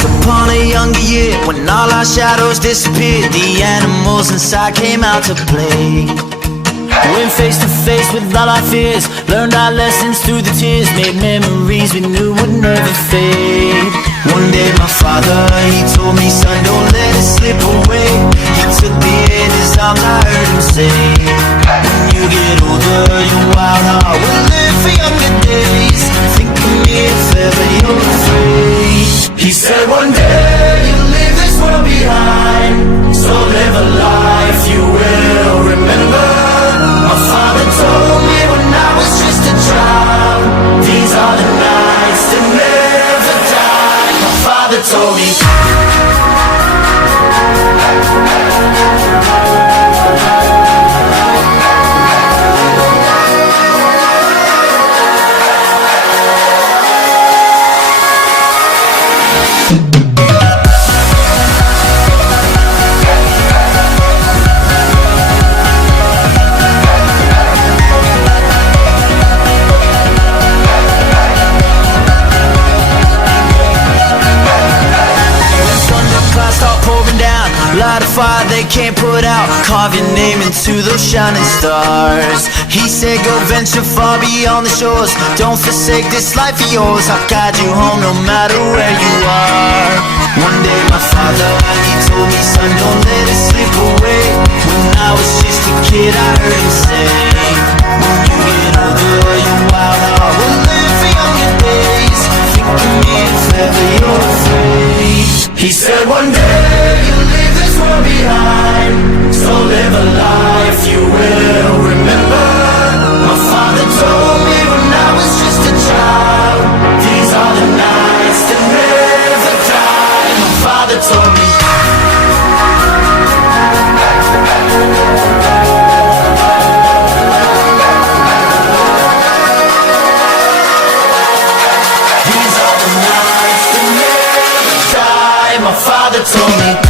Once upon a younger year, when all our shadows disappeared, the animals inside came out to play. Went face to face with all our fears, learned our lessons through the tears, made memories we knew would never fade. One day my father, he told me, son, don't let it slip away. He took me in his arms, I heard him say, when you get older, your wild heart will live for younger days. Think of me if ever you're afraid. He said one day you'll leave this world behind, so live a life you will remember. My father told me when I was just a child, these are the nights that never die. My father told me. Light a fire they can't put out, carve your name into those shining stars. He said go venture far beyond the shores, don't forsake this life of yours. I'll guide you home no matter where you are. One day my father, he told me, son, don't let it slip away. When I was just a kid I heard him say, when you get older your wild heart will live for younger days. Think of me if ever you're afraid. He said one day you'll leave this world behind, so live a life you will remember. My father told me when I was just a child, these are the nights that never die. My father told me. These are the nights that never die. My father told me.